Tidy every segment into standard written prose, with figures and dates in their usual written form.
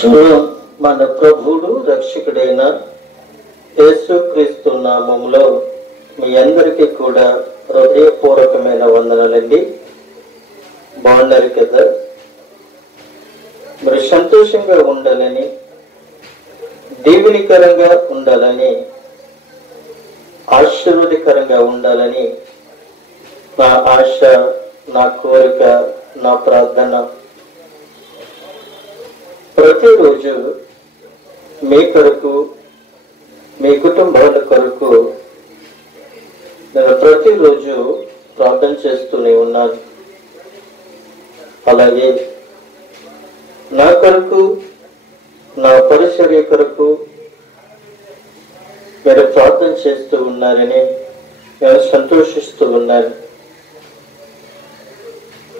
శుభం. మన ప్రభువుడు రక్షకుడైన యేసుక్రీస్తు నామములో మీ అందరికీ కూడా హృదయపూర్వకమైన వందనాలండి. బాగున్నారు కదా? మరి సంతోషంగా ఉండాలని, దీవెనికరంగా ఉండాలని, ఆశీర్వాదకరంగా ఉండాలని నా ఆశ, నా కోరిక, నా ప్రార్థన. ప్రతిరోజు మీ కొరకు, మీ కుటుంబాల కొరకు నేను ప్రతిరోజు ప్రార్థన చేస్తూనే ఉన్నాను. అలాగే నా కొరకు, నా పరిచర్య కొరకు మీరు ప్రార్థన చేస్తూ ఉన్నారని నేను సంతోషిస్తూ ఉన్నాను.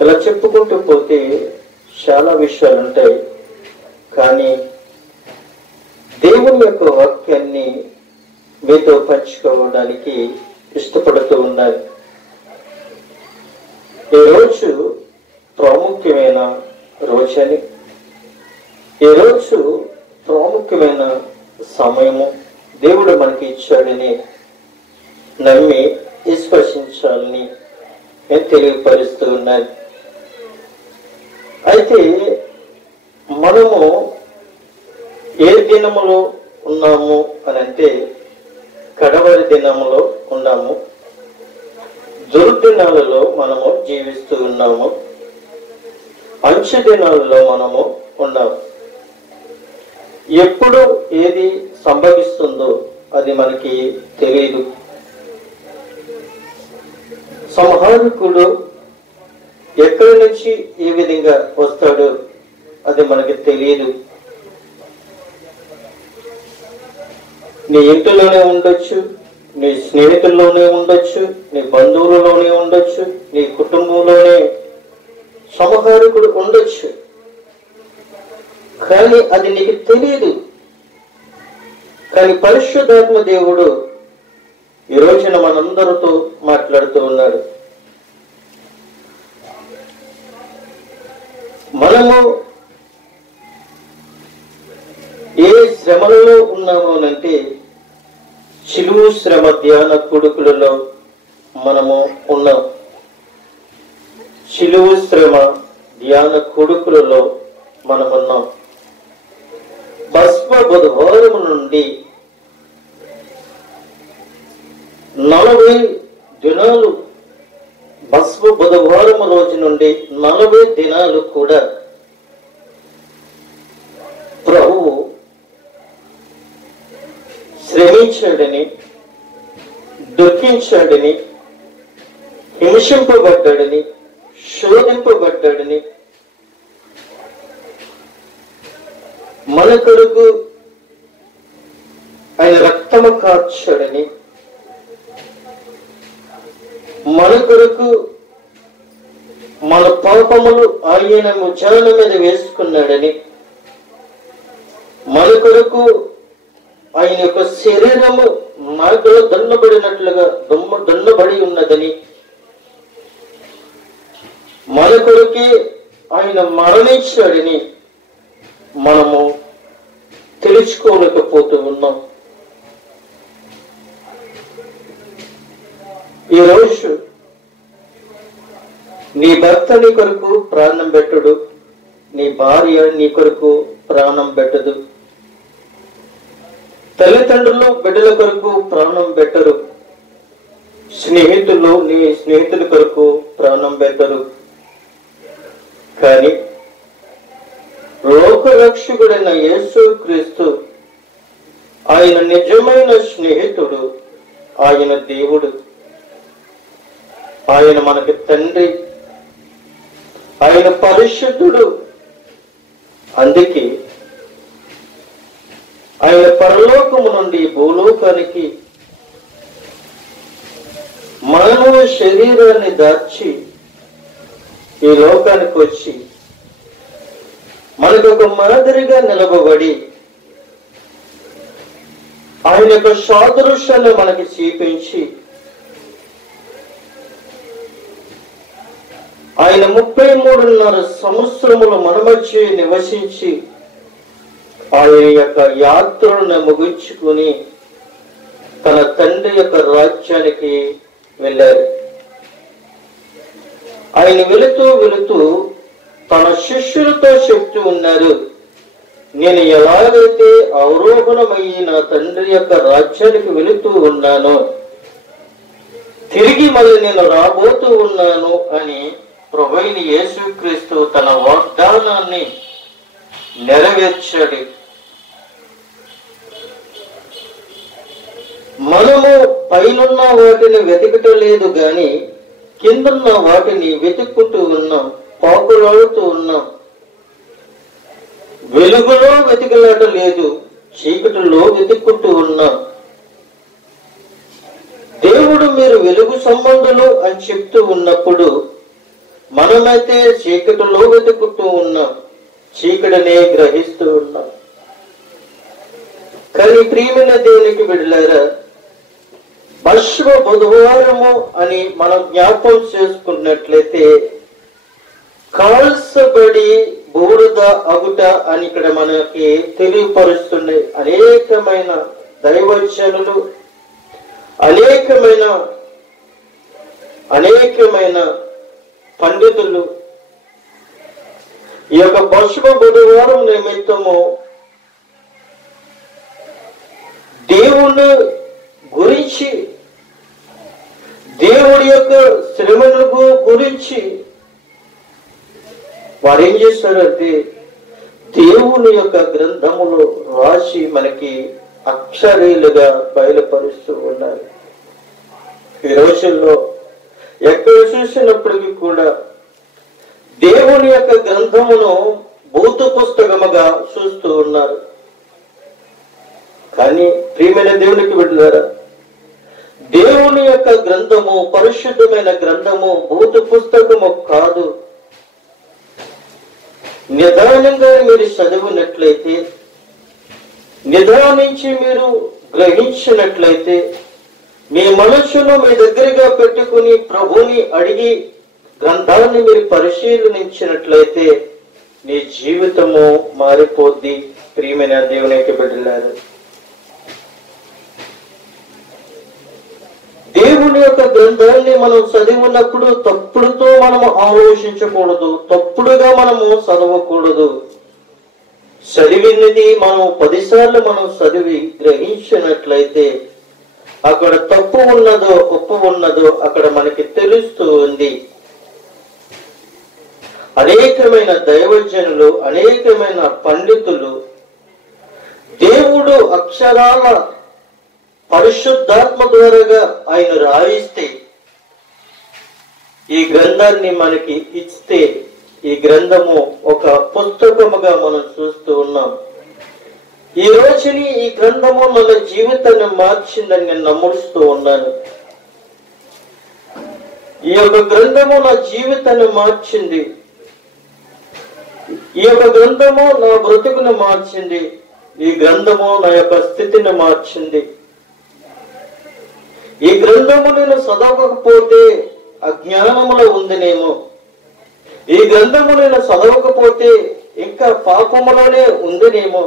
ఇలా చెప్పుకుంటూ పోతే చాలా విషయాలు ఉంటాయి. కానీ దేవుని యొక్క వాక్యాన్ని మీతో పంచుకోవడానికి ఇష్టపడుతూ ఉన్నాను. ఈరోజు ప్రాముఖ్యమైన రోజని, ఈరోజు ప్రాముఖ్యమైన సమయము దేవుడు మనకి ఇచ్చాడని నమ్మి విశ్వసించాలని నేను తెలియపరుస్తూ ఉన్నాను. అయితే మనము ఏ దినములో ఉన్నాము అని అంటే కడవరి దినములో ఉన్నాము. దుర్దినాలలో మనము జీవిస్తూ ఉన్నాము. అంచె దినాలలో మనము ఉన్నాము. ఎప్పుడు ఏది సంభవిస్తుందో అది మనకి తెలియదు. సంహారకుడు ఎక్కడి నుంచి ఏ విధంగా వస్తాడో అది మనకి తెలియదు. నీ ఇంటిలోనే ఉండొచ్చు, నీ స్నేహితుల్లోనే ఉండొచ్చు, నీ బంధువులలోనే ఉండొచ్చు, నీ కుటుంబంలోనే సంహారకుడు ఉండొచ్చు. కానీ అది నీకు తెలియదు. కానీ పరిశుద్ధాత్మ దేవుడు ఈ రోజున మనందరితో మాట్లాడుతూ ఉన్నాడు. మనము ఏ శ్రమలలో ఉన్నాము అంటే శిలువ శ్రమ ధ్యాన కొడుకులలో మనము ఉన్నాం. శిలువ శ్రమ ధ్యాన కొడుకులలో మనమున్నాం. భస్మ బుధవారం నుండి 40 దినాలు, భస్మ బుధవారం రోజు నుండి 40 దినాలు కూడా ప్రభువు శ్రమించాడని, దుఃఖించాడని, హింసింపబడ్డాడని, శోధింపబడ్డాడని, మన కొరకు ఆయన రక్తము కార్చాడని, మన కొరకు మన పాపములు ఆయన భుజాల మీద వేసుకున్నాడని, మన కొరకు ఆయన యొక్క శరీరము నాకులో దండబడినట్లుగా దండబడి ఉన్నదని, మన కొరకే ఆయన మరణించాడని మనము తెలుసుకోలేకపోతూ ఉన్నాం. ఈరోజు నీ భర్త నీ కొరకు ప్రాణం పెట్టడు, నీ భార్య నీ కొరకు ప్రాణం పెట్టదు, తల్లిదండ్రులు బిడ్డల కొరకు ప్రాణం పెట్టరు, స్నేహితులు నీ స్నేహితుల కొరకు ప్రాణం పెట్టరు. కానీ లోకరక్షకుడైన యేసుక్రీస్తు ఆయన నిజమైన స్నేహితుడు, ఆయన దేవుడు, ఆయన మనకి తండ్రి, ఆయన పరిశుద్ధుడు. అందుకే ఆయన పరలోకము నుండి భూలోకానికి మానవ శరీరాన్ని దాచి ఈ లోకానికి వచ్చి మనకు ఒక మాదిరిగా నిలబడి ఆయన యొక్క సాదృశ్యాన్ని మనకి చూపించి ఆయన 33.5 సంవత్సరములు మన మధ్య నివసించి ఆయన యొక్క యాత్రను ముగించుకుని తన తండ్రి యొక్క రాజ్యానికి వెళ్ళారు. ఆయన వెళుతూ వెళుతూ తన శిష్యులతో చెప్తూ ఉన్నారు, నేను ఎలాగైతే అవరోహణమయ్యి నా తండ్రి యొక్క రాజ్యానికి వెళుతూ ఉన్నానో తిరిగి మళ్ళీ నేను రాబోతూ ఉన్నాను అని ప్రభువైన యేసుక్రీస్తు తన వాగ్దానాన్ని నెరవేర్చాడు. మనము పైనున్న వాటిని వెతకటం లేదు గాని కిందన్న వాటిని వెతుక్కుంటూ ఉన్నాం, పాకులాడుతూ ఉన్నాం. వెలుగులో వెతికలాట లేదు, చీకటిలో వెతుక్కుంటూ ఉన్నాం. దేవుడు మీరు వెలుగు సంబంధులు అని చెప్తూ ఉన్నప్పుడు మనమైతే చీకటిలో వెతుక్కుంటూ ఉన్నాం, చీకటినే గ్రహిస్తూ ఉన్నాం. కానీ ప్రియమైన దేవునికి బిడ్డలారా, పశ్చిమ బుధవారము అని మనం జ్ఞాపకం చేసుకున్నట్లయితే కాల్సబడి బూడిద అగుట అని ఇక్కడ మనకి తెలియపరుస్తుంది. అనేకమైన దైవజనులు, అనేకమైన పండితులు ఈ యొక్క పశ్చిమ బుధవారం నిమిత్తము దేవుని గురించి, దేవుడి యొక్క శ్రమలకు గురించి వారు ఏం చేస్తారంటే దేవుని యొక్క గ్రంథములో రాసి మనకి అక్షరీలుగా బయలుపరుస్తూ ఉన్నారు. ఈ రోజుల్లో ఎక్కడ చూసినప్పటికీ కూడా దేవుని యొక్క గ్రంథమును భూత పుస్తకముగా చూస్తూ ఉన్నారు. కానీ ప్రియమైన దేవునికి బిడ్డలారా, దేవుని యొక్క గ్రంథము పరిశుద్ధమైన గ్రంథము భూత పుస్తకము కాదు. నిదానంగా మీరు చదివినట్లయితే, నిదానించి మీరు గ్రహించినట్లయితే, మీ మనస్సును మీ దగ్గరగా పెట్టుకుని ప్రభుని అడిగి గ్రంథాన్ని మీరు పరిశీలించినట్లయితే మీ జీవితము మారిపోద్ది. ప్రియమైన దేవునికి బిడ్డలారా, దేవుని యొక్క గ్రంథాన్ని మనం చదివినప్పుడు తప్పుడుతో మనము ఆలోచించకూడదు, తప్పుడుగా మనము చదవకూడదు. చదివినది మనం 10 సార్లు మనం చదివి గ్రహించినట్లయితే అక్కడ తప్పు ఉన్నదో ఒప్పు ఉన్నదో అక్కడ మనకి తెలుస్తూ ఉంది. అనేకమైన దైవజనులు, అనేకమైన పండితులు దేవుడు అక్షరాల పరిశుద్ధాత్మ ద్వారాగా ఆయన రాయిస్తే, ఈ గ్రంథాన్ని మనకి ఇస్తే, ఈ గ్రంథము ఒక పుస్తకముగా మనం చూస్తూ ఉన్నాం. ఈ రోజుని ఈ గ్రంథము మన జీవితాన్ని మార్చిందని నేను నమ్ముస్తూ ఉన్నాను. ఈ యొక్క గ్రంథము నా జీవితాన్ని మార్చింది. ఈ యొక్క గ్రంథము నా బ్రతుకును మార్చింది. ఈ గ్రంథము నా యొక్క స్థితిని మార్చింది. ఈ గ్రంథము నేను చదవకపోతే అజ్ఞానములో ఉందినేమో, ఈ గ్రంథము నేను చదవకపోతే ఇంకా పాపములోనే ఉందినేమో,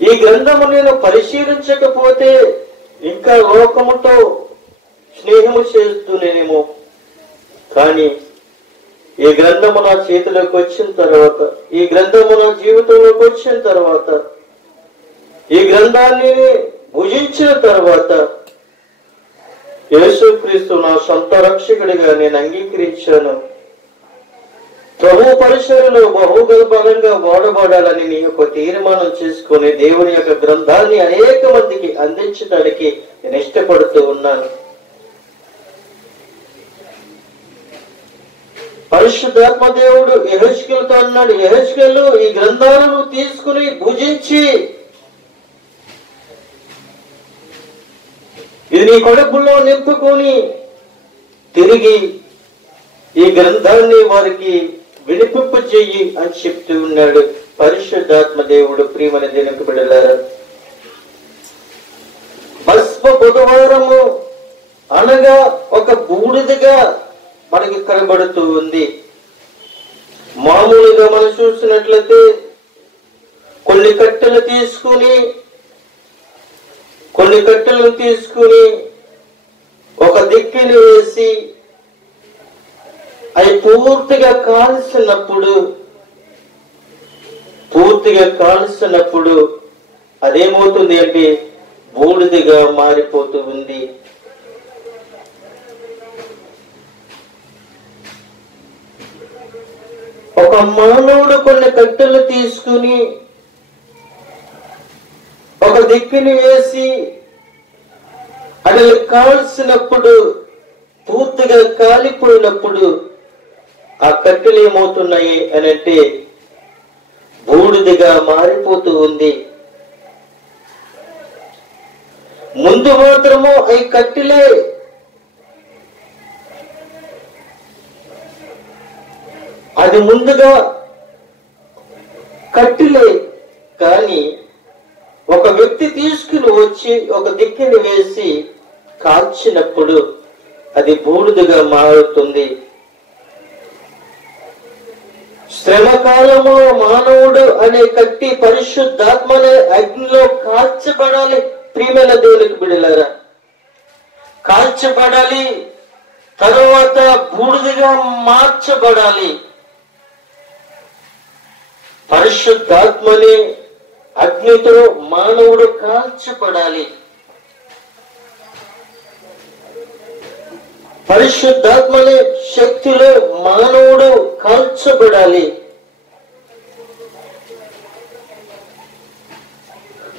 ఈ గ్రంథము నేను పరిశీలించకపోతే ఇంకా లోకముతో స్నేహము చేస్తూనేమో. కానీ ఈ గ్రంథము నా చేతిలోకి వచ్చిన తర్వాత, ఈ గ్రంథము నా జీవితంలోకి వచ్చిన తర్వాత, ఈ గ్రంథాన్ని భుజించిన తర్వాత యేసుక్రీస్తు నా సొంత రక్షకుడిగా నేను అంగీకరించాను. ప్రభు పరిసరలో బహుబలంగా వాడబడాలని నీ యొక్క తీర్మానం చేసుకుని దేవుని యొక్క గ్రంథాన్ని అనేక మందికి అందించడానికి నేను ఇష్టపడుతూ ఉన్నాను. పరిశుద్ధాత్మ దేవుడు యెహెజ్కేలుతో అన్నాడు, యెహెజ్కేలు ఈ గ్రంథాలను తీసుకుని భుజించి ఇది నీ కడుపులో నింపుకొని తిరిగి ఈ గ్రంథాన్ని వారికి వినిపింప చెయ్యి అని చెప్తూ ఉన్నాడు పరిశుద్ధాత్మ దేవుడు. ప్రియమైన దేవునికి బిడ్డలారా, భస్మ బుధవారము అనగా ఒక బూడిదగా మనకి కనబడుతూ ఉంది. మామూలుగా మనం చూసినట్లయితే కొన్ని కట్టెలను తీసుకుని ఒక దిక్కుని వేసి అవి పూర్తిగా కాల్సినప్పుడు అదేమవుతుంది అంటే బూడిదగా మారిపోతూ ఉంది. ఒక మానవుడు కొన్ని కట్టెలు తీసుకుని ఒక దిక్కుని వేసి అది కాల్సినప్పుడు పూర్తిగా కాలిపోయినప్పుడు ఆ కట్టెలు ఏమవుతున్నాయి అని అంటే బూడిదగా మారిపోతూ ఉంది. ముందు మాత్రము అవి కట్టెలే, అది ముందుగా కట్టెలే, కానీ ఒక వ్యక్తి తీసుకుని వచ్చి ఒక దిక్కుని వేసి కాల్చినప్పుడు అది బూడిదగా మారుతుంది. శ్రమ కాలంలో మానవుడు అనే కట్టి పరిశుద్ధాత్మ అనే అగ్నిలో కాల్చబడాలి. ప్రియమైన దేవునికి బిడ్డలారా, కాల్చబడాలి, తరువాత బూడిదగా మార్చబడాలి. పరిశుద్ధాత్మని అగ్నితో మానవుడు కాల్చబడాలి. పరిశుద్ధాత్మని శక్తిలో మానవుడు కాల్చబడాలి.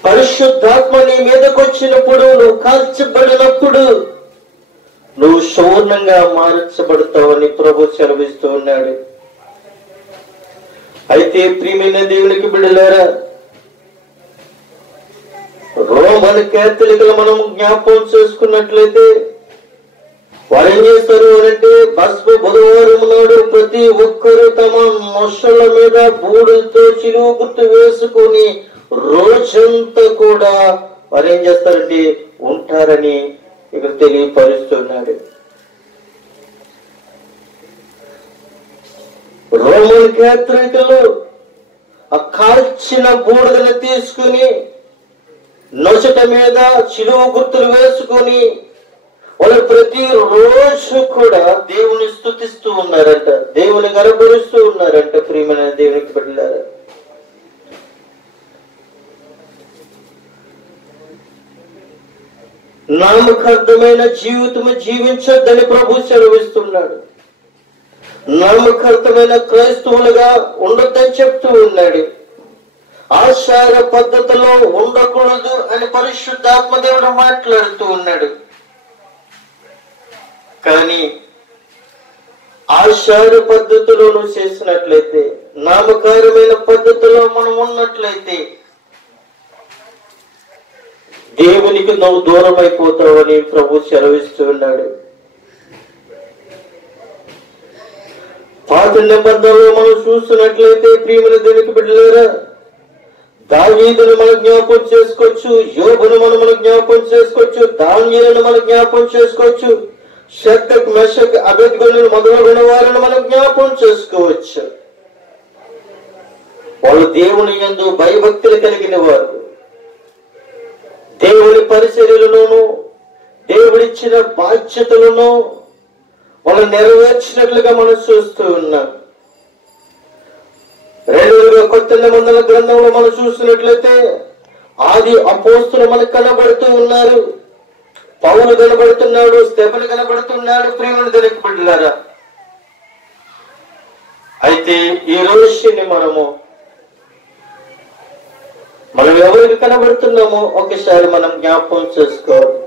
పరిశుద్ధాత్మ నీ మీదకి వచ్చినప్పుడు, నువ్వు కాల్చబడినప్పుడు నువ్వు సువర్ణంగా మార్చబడతావని ప్రభు సెలవిస్తూ ఉన్నాడు. అయితే ప్రియమైన దేవునికి బిడ్డలారా, రోమన్ క్యాథలిక్లు మనం జ్ఞాపకం చేసుకున్నట్లయితే వారు ఏం చేస్తారు అంటే బుధవారం నాడు ప్రతి ఒక్కరూ తమ మొసళ్ళ మీద బూడిదతో చిలువ గుర్తు వేసుకుని రోజంతా కూడా వారు ఏం చేస్తారంటే ఉంటారని ఇక్కడ తెలియపరుస్తున్నాడు. రోమన్ క్యాథలిక్లు ఆ కాల్చిన బూడిదను తీసుకుని నొసట మీద చిలువ గుర్తులు వేసుకొని వాళ్ళు ప్రతి రోజు కూడా దేవుని స్తుతిస్తూ ఉన్నారంట, దేవుని గనపరుస్తూ ఉన్నారంట. ప్రియమైన దేవునికి బిడ్డలారా, నామకార్థమైన జీవితం జీవించొద్దని ప్రభు సెలవిస్తున్నాడు. నామకార్థమైన క్రైస్తవులుగా ఉండొద్దని చెప్తూ ఉన్నాడు. ఆచార పద్ధతిలో ఉండకూడదు అని పరిశుద్ధాత్మ దేవుడు మాట్లాడుతూ ఉన్నాడు. కానీ ఆచార పద్ధతిలో నువ్వు చేసినట్లయితే, నామకారమైన పద్ధతిలో మనం ఉన్నట్లయితే దేవునికి నువ్వు దూరం అయిపోతావని ప్రభు సెలవిస్తూ ఉన్నాడు. పాత నిబంధనలో మనం చూస్తున్నట్లయితే ప్రియమైన దేవునికి బిడ్డలారా, దావీదును మనం జ్ఞాపకం చేసుకోవచ్చు, యోబును మనం జ్ఞాపకం చేసుకోవచ్చు, దానియేలును మనం జ్ఞాపకం చేసుకోవచ్చు, షద్రక్ మెషక్ అబేద్గోను మొదలైన వారిని మనం జ్ఞాపకం చేసుకోవచ్చు. వాళ్ళు దేవుని యందు భయభక్తులు కలిగిన వారు, దేవుని పరిచర్యలలోనూ దేవుడిచ్చిన బాధ్యతలను వాళ్ళు నెరవేర్చినట్లుగా మనం చూస్తూ ఉన్నాం. రెండవదిగా కొత్త నిబంధన గ్రంథంలో మనం చూస్తున్నట్లయితే ఆది అపోస్తులు మనకు కనబడుతూ ఉన్నారు. పౌలు కనబడుతున్నాడు, స్టెఫెను కనబడుతున్నాడు. ప్రియమైన దేవునికి బిడ్డలారా, అయితే ఈ రోజుని మనం ఎవరికి కనబడుతున్నామో ఒకసారి మనం జ్ఞాపకం చేసుకోవాలి.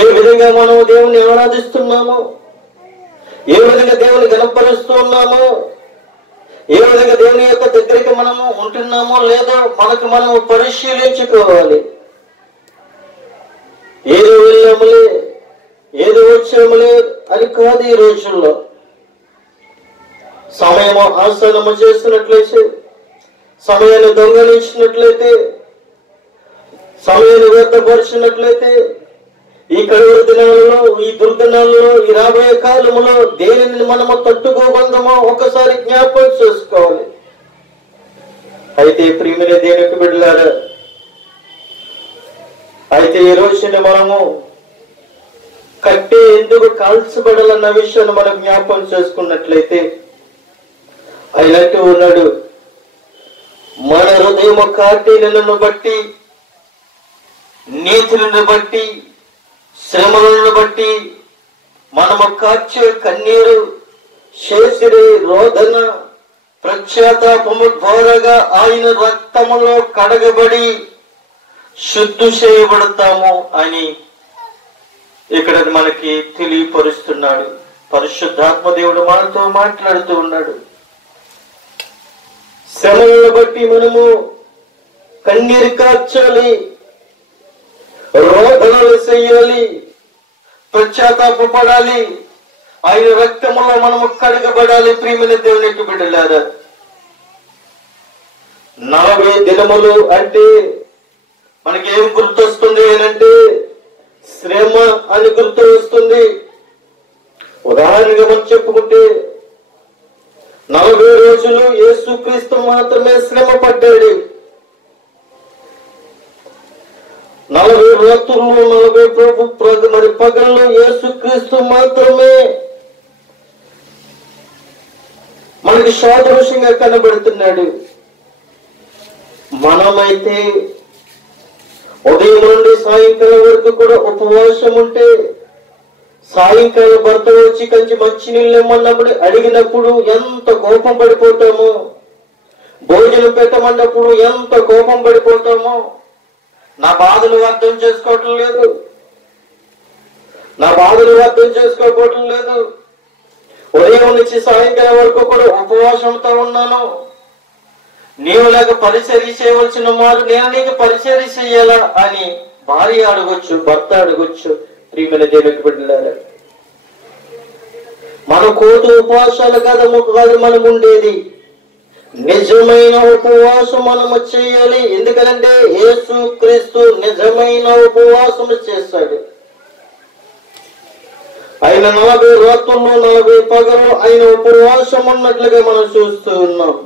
ఏ విధంగా మనం దేవుని ఆరాధిస్తున్నామో, ఏ విధంగా దేవుని గణపరుస్తూ ఉన్నామో, ఏ విధంగా దేవుని యొక్క దగ్గరికి మనము ఉంటున్నామో లేదో మనము పరిశీలించుకోవాలి. ఏదో వెళ్ళాములే, ఏదో వచ్చాములే అని కాదు. ఈ రోజుల్లో సమయము ఆసనము చేస్తున్నట్లయితే, సమయాన్ని దొంగలించినట్లయితే, సమయాన్ని వ్యర్థపరిచినట్లయితే, ఈ కడుగు దినాలలో, ఈ దుర్దినాలలో, ఈ రాబోయే కాలములో దేనిని మనము తట్టుకోబందమో ఒకసారి జ్ఞాపకం చేసుకోవాలి. అయితే ప్రియమైన దేవునికి బిడ్డలారా, అయితే ఈ రోజున మనము కట్టె ఎందుకు కాల్చబడాలన్న విషయాన్ని మనం జ్ఞాపకం చేసుకున్నట్లయితే అయినట్టు ఉన్నాడు, మన హృదయము కఠినలను బట్టి, నీతులను బట్టి, శ్రమలను బట్టి మనము కార్చే కన్నీరు, చేసిరే రోదన, ప్రత్యాతాపము ద్వారాగా ఆయన రక్తములో కడగబడి శుద్ధి చేయబడతాము అని ఇక్కడ మనకి తెలియపరుస్తున్నాడు. పరిశుద్ధాత్మ దేవుడు మనతో మాట్లాడుతూ ఉన్నాడు. శ్రమలను బట్టి మనము కన్నీరు కార్చాలి, రోదనలు చేయాలి, పశ్చాత్తాపడాలి, ఆయన రక్తములో మనము కడగబడాలి. ప్రియమైన దేవునికి బిడ్డలారా, 40 దినములు అంటే మనకేం గుర్తొస్తుంది అంటే శ్రమ అని గుర్తు వస్తుంది. ఉదాహరణగా మనం చెప్పుకుంటే 40 రోజులు యేసుక్రీస్తు మాత్రమే శ్రమ పడ్డాడు. 40 రాత్రులు 40 మరి పగళ్ళు యేసుక్రీస్తు మాత్రమే మనకి సాదృశ్యంగా కనబడుతున్నాడు. మనమైతే ఉదయం నుండి సాయంకాలం వరకు కూడా ఉపవాసం ఉంటే, సాయంకాలం భర్త వచ్చి కొంచెం మంచినీళ్ళు ఇమ్మన్నప్పుడు అడిగినప్పుడు ఎంత కోపం పడిపోతామో, భోజనం పెట్టమన్నప్పుడు ఎంత కోపం పడిపోతామో. నా బాధలు అర్థం చేసుకోవటం లేదు, ఉదయం నుంచి సాయంకాలం వరకు కూడా ఉపవాసంతో ఉన్నాను, నీవు లేక పరిచర్య చేయవలసిన వారు నేను నీకు పరిచర్య చెయ్యాలా అని భార్య అడగొచ్చు, భర్త అడగొచ్చు. ప్రియమైన దేవునికి బిడ్డలారా, మన కోటి ఉపవాసాలు కాదు మనం ఉండేది, నిజమైన ఉపవాసం మనము చేయాలి. ఎందుకంటే యేసుక్రీస్తు నిజమైన ఉపవాసం చేశాడు. ఆయన 40 రాత్రులు 40 పగలు ఆయన ఉపవాసం ఉన్నట్లుగా మనం చూస్తూ ఉన్నాం.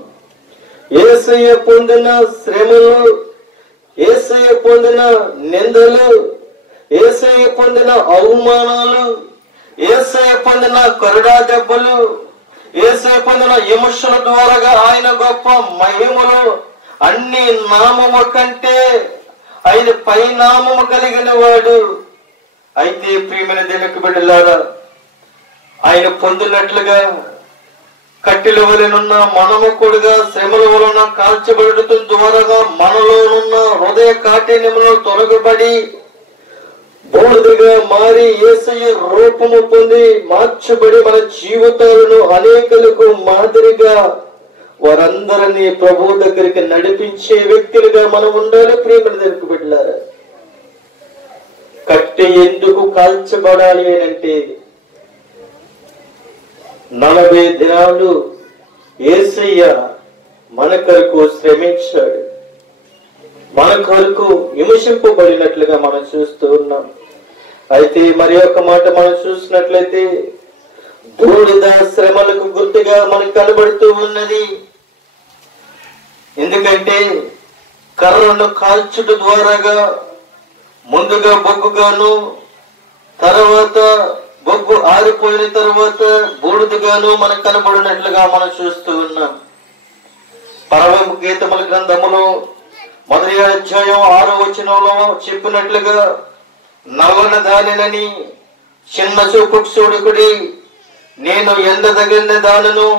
యేసయ్య పొందిన శ్రమలు, యేసయ్య పొందిన నిందలు, యేసయ్య పొందిన అవమానాలు, యేసయ్య పొందిన కొరడా దెబ్బలు, యేసయ్య పొందిన విమర్శల ద్వారాగా ఆయన గొప్ప మహిమలు అన్ని నామము కంటే ఆయన పైనామము కలిగిన వాడు. అయితే ప్రియమైన దేవునికి బిడ్డలారా, ఆయన పొందినట్లుగా కట్టెల వలెనున్న మనము కూడా శ్రమల వలన కాల్చబడటం ద్వారాగా మనలోనున్న హృదయ కాఠిన్యములో తొలగబడి బూడిదగా మారి యేసయ్య రూపము పొంది మార్చబడి మన జీవితాలను అనేకులకు మాదిరిగా వారందరినీ ప్రభు దగ్గరికి నడిపించే వ్యక్తులుగా మనం ఉండాలి. ప్రియమైన దేవునికి బిడ్డలారా, కట్టె ఎందుకు కాల్చబడాలి అంటే 40 దినాలు యేసయ్య మన కొరకు శ్రమించాడు, మన కొరకు విమర్శింపబడినట్లుగా మనం చూస్తూ ఉన్నాం. అయితే మరి ఒక మాట మనం చూసినట్లయితే బూడిద శ్రమలకు గుర్తుగా మనకు కనబడుతూ ఉన్నది. ఎందుకంటే కర్రను కాల్చుట ద్వారాగా ముందుగా బొగ్గుగాను, తర్వాత బొగ్గు ఆరిపోయిన తర్వాత బూడిదగాను మనకు కనబడినట్లుగా మనం చూస్తూ ఉన్నాం. పరమ గీతముల గ్రంథములో 1వ అధ్యాయం 6వ వచనంలో చెప్పినట్లుగా నవన దానినని చిన్న చూపుకు చూడుకుడి, నేను ఎండదగిన దానను,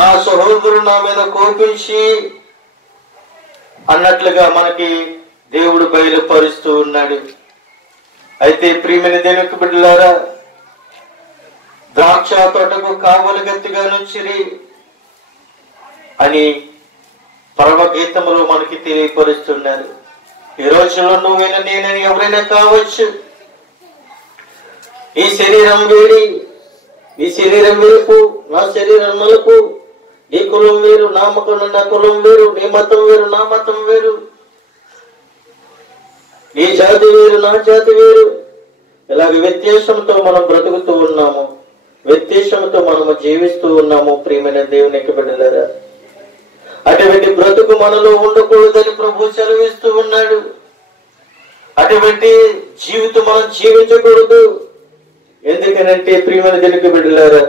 నా సహోదరుడు నా మీద కోపించి అన్నట్లుగా మనకి దేవుడు బయలుపరుస్తూ ఉన్నాడు. అయితే ప్రియమైన దేవునికి బిడ్డలారా, ద్రాక్ష తోటకు కావలి గట్టిగా నుంచిరి అని పరమగీతములో మనకి తెలియపరుస్తున్నారు. ఈ రోజుల్లో నువ్వైనా నేనని ఎవరైనా కావచ్చు, ఈ శరీరం వేడి, ఈ శరీరం వేపు, నా శరీరం నలుపు, నీ కులం వేరు, నా కులం వేరు, నీ మతం వేరు, నా మతం వేరు, నీ జాతి వేరు, నా జాతి వేరు. ఇలాగ వ్యత్యాసంతో మనం బ్రతుకుతూ ఉన్నాము, వ్యత్యాసంతో మనము జీవిస్తూ ఉన్నాము. ప్రియమైన దేవునికి బిడ్డలారా, అటువంటి బ్రతుకు మనలో ఉండకూడదని ప్రభు సెలవిస్తూ ఉన్నాడు. అటువంటి జీవితం మనం జీవించకూడదు. ఎందుకనంటే ప్రియమైన దేవుని బిడ్డలారా,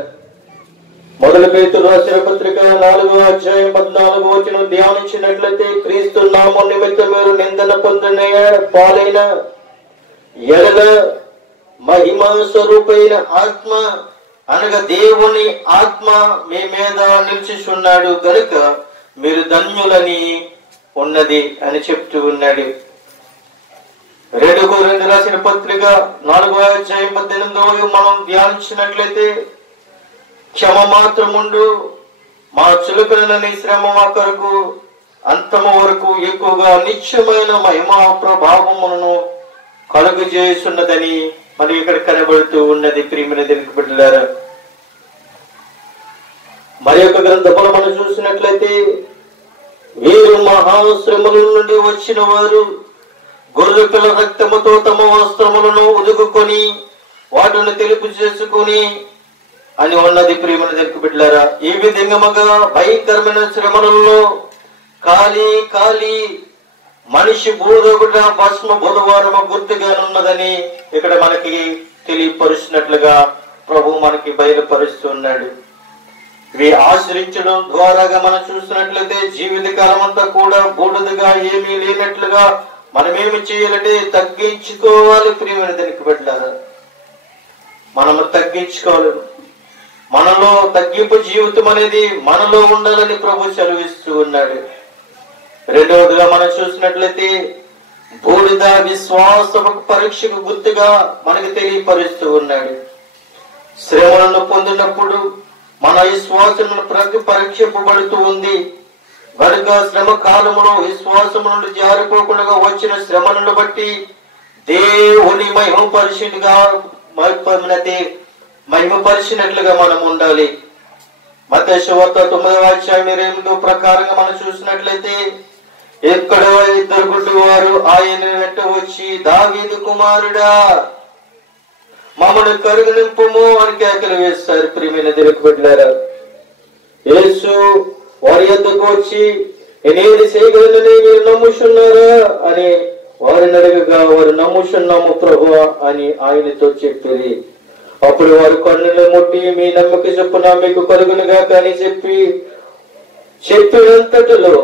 మొదటి పేతురు రాసిన పత్రిక 4వ అధ్యాయం 14వ వచనం ధ్యానించినట్లయితే, క్రీస్తు నామం నిమిత్తం మీరు నిందన పొందిన పాలైన ఎడల మహిమ స్వరూపైన ఆత్మ అనగా దేవుని ఆత్మ మీ మీద నిలిచిచున్నాడు గనుక మీరు ధన్యులని ఉన్నది అని చెప్తూ ఉన్నాడు. 2 కొరింథీయులకు రాసిన పత్రిక 4వ అధ్యాయం 18వ మనం ధ్యానించినట్లయితే, క్షమ మాత్రముండు మా చులకనని శ్రమ మా కొరకు అంతము వరకు ఎక్కువగా నిత్యమైన మహిమా ప్రభావమును కలుగజేస్తున్నదని మరి ఇక్కడ కనబడుతూ ఉన్నది. ప్రియమైన దేవుని బిడ్డలారా, మరి యొక్క గ్రంథములు మనం చూసినట్లయితే, వీరు మహాశ్రమల నుండి వచ్చిన వారు గొర్రెపిల్ల రక్తముతో తమ వస్త్రములను ఉదుకుకొని వాటిని తెలుపు చేసుకుని అని ఉన్నది. ప్రియమైన దేవుని బిడ్డలారా, ఈ విధంగా భయంకరమైన శ్రమలలో కాలి మనిషి బూదొకట భస్మ బుధవారము గుర్తుగానున్నదని ఇక్కడ మనకి తెలియపరుస్తున్నట్లుగా ప్రభు మనకి బయలుపరుస్తున్నాడు. ఇవి ఆశ్రయించడం ద్వారాగా మనం చూసినట్లయితే జీవితకాలం అంతా కూడా బూడిదగా ఏమీ లేనట్లుగా మనమేమి చేయాలంటే తగ్గించుకోవాలి. ప్రియమైన దేవుని బిడ్డలారా, మనము తగ్గించుకోవాలి. మనలో తగ్గింపు జీవితం అనేది మనలో ఉండాలని ప్రభు సెలవిస్తూ ఉన్నాడు. రెండవదిగా మనం చూసినట్లయితే, బూడిద విశ్వాస పరీక్షకు గుర్తుగా మనకి తెలియపరుస్తూ ఉన్నాడు. శ్రమలను పొందినప్పుడు మన విశ్వాసమును పరీక్షింపబడుతూ ఉంది కనుక శ్రమ కాలంలో విశ్వాసము నుండి జారిపోకుండా వచ్చిన శ్రమలను బట్టి దేవుని మహిమపరిచినట్లుగా మనం ఉండాలి. మత్తయి సువార్త 9వ అధ్యాయం 28 ప్రకారంగా మనం చూసినట్లయితే, ఎక్కడో 2 గుడ్డివారు ఆయన వెంట వచ్చి, దావీదు కుమారుడా మమ్మల్ని కరుణింపుము అని కేకలు వేస్తారు. ప్రియమైన దేవుని బిడ్డలారా, యేసు వారి యొద్దకు వచ్చి, నేనేది చేయగలనని మీరు నమ్ముచున్నారా అని వారిని అడగగా, వారు నమ్ముచున్నాము ప్రభువా అని ఆయనతో చెప్పిరి. అప్పుడు వారు కన్నులు ముట్టి, మీ నమ్మక చొప్పున మీకు కలుగునుగా కానీ చెప్పినంతటిలో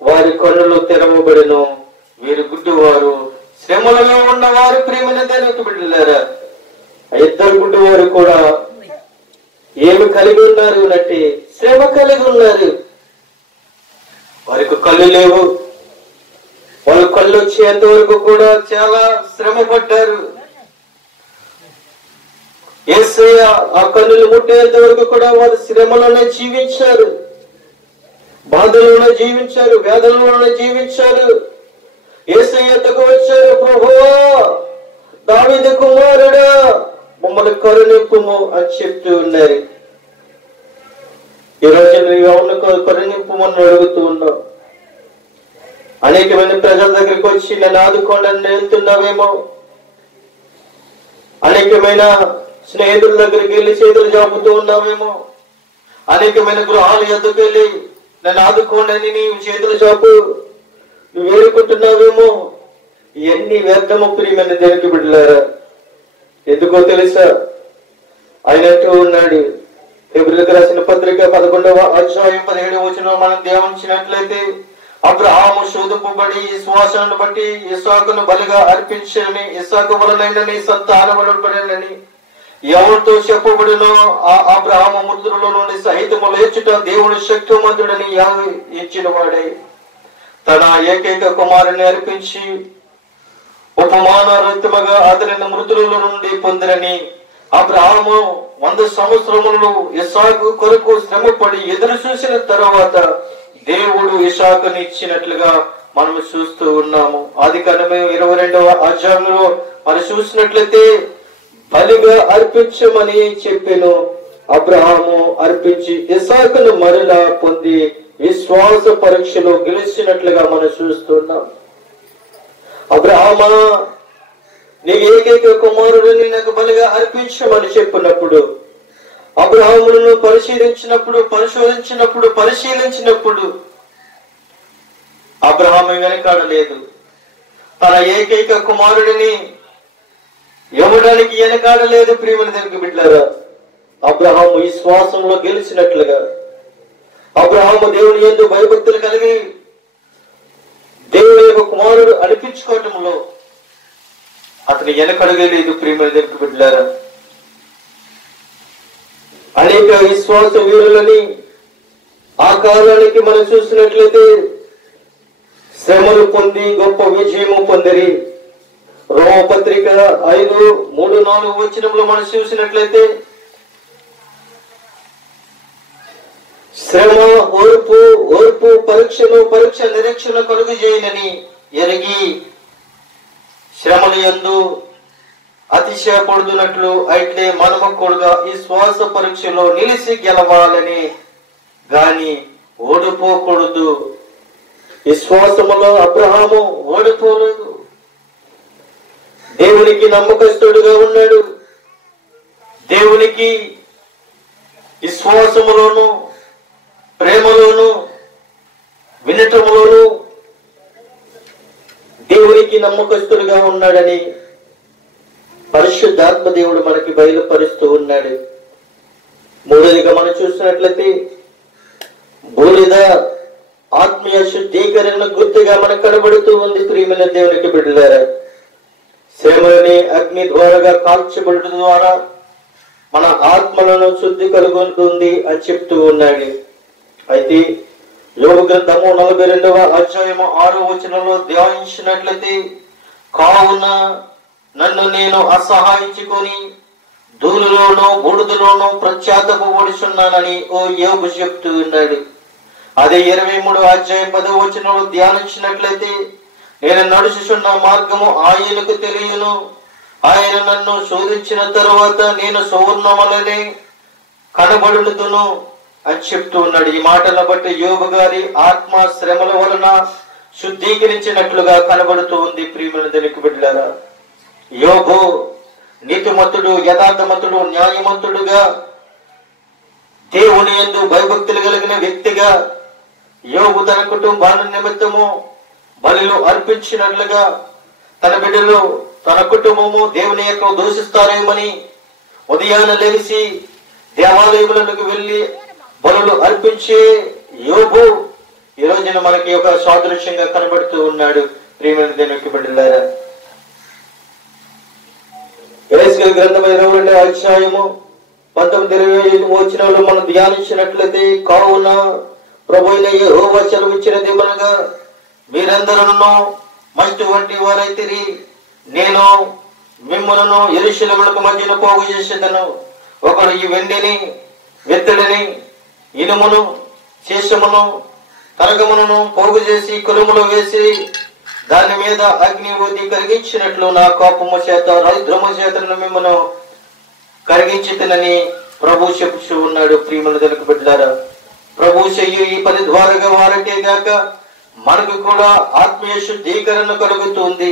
వారి కన్నులు తెరవబడెను. వీరు గుడ్డివారు, శ్రమలలో ఉన్నవారు. ప్రియమైన దేవుని బిడ్డలారా, 2 గుడ్డివారు కూడా ఏమి కలిగి ఉన్నారు అంటే శ్రమ కలిగి ఉన్నారు. వారికి కళ్ళు లేవు. వాళ్ళ కళ్ళు వచ్చేంత వరకు కూడా చాలా శ్రమ పడ్డారు. యేసయ్య ఆ కన్నులు ముట్టేంత వరకు కూడా వారు శ్రమలోనే జీవించారు, బాధలోనే జీవించారు, వేదనలోనే జీవించారు. యేసయ్య యొద్దకు వచ్చారు, ప్రభువా దావీదు కుమారుడా మమ్మల్ని కరుణింపుము అని చెప్తూ ఉన్నారు. ఈ రోజు నువ్వు ఎవరిని కరుణింపుమని అడుగుతూ ఉన్నావు. అనేకమైన ప్రజల దగ్గరికి వచ్చి నన్ను ఆదుకోండి అని వెళ్తున్నావేమో. అనేకమైన స్నేహితుల దగ్గరికి వెళ్ళి చేతులు జాపుతూ ఉన్నావేమో. అనేకమైన గృహాల యొద్దకు వెళ్ళి నన్ను ఆదుకోండి అని నీవు చేతులు చాపు నువ్వు వేడుకుంటున్నావేమో. ఇవన్నీ వ్యర్థము. ప్రియమైన దేవుని బిడ్డలారా, ఎందుకో తెలుసా? ఆయన అంటూ ఉన్నాడు, హెబ్రీయులకు రాసిన పత్రిక 11వ అధ్యాయం 17వ వచనం మనం ధ్యానించినట్లయితే, అబ్రహాము శోధింపబడి విశ్వాసాన్ని బట్టి ఇస్సాకును బలిగా అర్పించని, ఇస్సాకు వలనైన నీ సంతానముడని ఎవరితో చెప్పబడినో ఆ అబ్రహాము మృతులలో నుండి సహితము లేచుట దేవుని శక్తిమంతుడని ఇచ్చిన వాడే తన ఏకైక కుమారుని అర్పించి ఉపమానరహితముగా అతనిని మృతులలో నుండి పొందినని అబ్రహాము 100 సంవత్సరములు ఇస్సాకు కొరకు శ్రమపడి ఎదురు చూసిన తర్వాత దేవుడు ఇస్సాకుని ఇచ్చినట్లుగా మనం చూస్తూ ఉన్నాము. ఆదికాండము 22వ అధ్యాయంలో మనం చూసినట్లయితే బలిగా అర్పించమని చెప్పెను. అబ్రహాము అర్పించి ఇస్సాకును మరలా పొంది విశ్వాస పరీక్షలో గెలిచినట్లుగా మనం చూస్తున్నాం. అబ్రహామా నీ ఏకైక కుమారుడిని నాకు బలిగా అర్పించమని చెప్పినప్పుడు అబ్రహామును పరిశీలించినప్పుడు అబ్రహాము వెనకాడలేదు. తన ఏకైక కుమారుడిని ఇవ్వడానికి వెనకాడలేదు. ప్రియమైన దేవుని బిడ్డలారా, అబ్రహాము విశ్వాసంలో గెలిచినట్లుగా, అబ్రహాము దేవుని యందు భయభక్తులు కలిగి దేవుని యొక్క కుమారుడు అనిపించుకోవటంలో అతని వెనకడగలేదు. ప్రియమైన దేవుని బిడ్డలారా, అనేక విశ్వాస వీరులని ఆ కాలానికి మనం చూసినట్లయితే శ్రమలు పొంది గొప్ప విజయము పొందిరి. రోమపత్రిక 5:3-4 వచనంలో మనం చూసినట్లయితే శ్రమ ఓర్పు పరీక్ష నిరీక్షణ కలుగు చేయనని ఎరిగి శ్రమల యందు అతిశయపడుతున్నట్లు అయితే మనము కూడా ఈ శ్వాస పరీక్షలో నిలిచి గెలవాలని గాని ఓడిపోకూడదు. విశ్వాసములో అబ్రహాము ఓడిపోలేదు. దేవునికి నమ్మకస్తుడుగా ఉన్నాడు. దేవునికి విశ్వాసములోను ప్రేమలోను వినటములోను దేవునికి నమ్మకస్తుడుగా ఉన్నాడని పరిశుద్ధాత్మ దేవుడు మనకి బయలుపరుస్తూ ఉన్నాడు. మూడోదిగా మనం చూసినట్లయితే బూడిద ఆత్మీయ శుద్ధీకరణ గుర్తుగా మనకు కనబడుతూ ఉంది. ప్రియమైన దేవునికి బిడ్డలారా, శ్రమలని అగ్ని ద్వారాగా కాల్చబడటం ద్వారా మన ఆత్మలను శుద్ధి కలుగుతుంది అని చెప్తూ ఉన్నాడు. అయితే యోబు గ్రంథము 42వ అధ్యాయము 6వ వచనంలో ధ్యానించినట్లయితే, కావున నన్ను నేను అసహాయించుకొని ధూళిలోనూ బూడిదలోనూ ప్రత్యాతపడుచున్నానని ఓ యోబు చెప్తూ ఉన్నాడు. అదే 23వ అధ్యాయం 10వ వచనంలో ధ్యానించినట్లయితే, నేను నడుచుచున్న మార్గము ఆయనకు తెలియను, ఆయన నన్ను శోధించిన తరువాత నేను సువర్ణమలనే కనబడుతును అని చెప్తూ ఉన్నాడు. ఈ మాటలను బట్టి యోబు గారి ఆత్మ శ్రమల వలన శుద్ధీకరించినట్లుగా కనబడుతూ ఉంది. ప్రియమైన దేవునికి బిడ్డలారా, యోబు నీతిమంతుడు, యథార్థమంతుడు, న్యాయమంతుడుగా దేవుని యందు భయభక్తులు కలిగిన వ్యక్తిగా యోబు తన కుటుంబాల నిమిత్తము బలులు అర్పించినట్లుగా తన బిడ్డలు తన కుటుంబము దేవుని యొక్క దూషిస్తారేమని ఉదయాన లేచి దేవాలయములకు వెళ్లి బలులు అర్పించే యోబు ఈ రోజున మనకి ఒక సాదృశ్యంగా కనబడుతూ ఉన్నాడు. ప్రియమైన దేవునికి బిడ్డలారా, యెహెజ్కేలు గ్రంథం 22వ అధ్యాయము 19-25 వచనాల్లో మనం ధ్యానించినట్లయితే, కావున ప్రభువైన యెహోవా సెలవిచ్చినదేమనగా, మీరందరూ మట్టి వంటి వారైతిరి, నేను మిమ్ములను యెరూషలేమునకు మధ్యన పోగు చేసేదను. ఒకడు ఈ వెండిని, వెత్తడిని, ఇనుమును, శేషమును, కనకమును పోగు చేసి కొలుములో వేసి దాని మీద అగ్ని ఊది కరిగించినట్లు నా కోపము చేత రౌద్రము చేతను మిమ్మను కరిగించుతనని ప్రభు చెప్పుచూ ఉన్నాడు. ప్రియమైన దేవునికి బిడ్డలారా, ప్రభు చెయ్యి ఈ పని ద్వారాగా వారకే గాక మనకు కూడా ఆత్మీయ శుద్ధీకరణ కలుగుతుంది.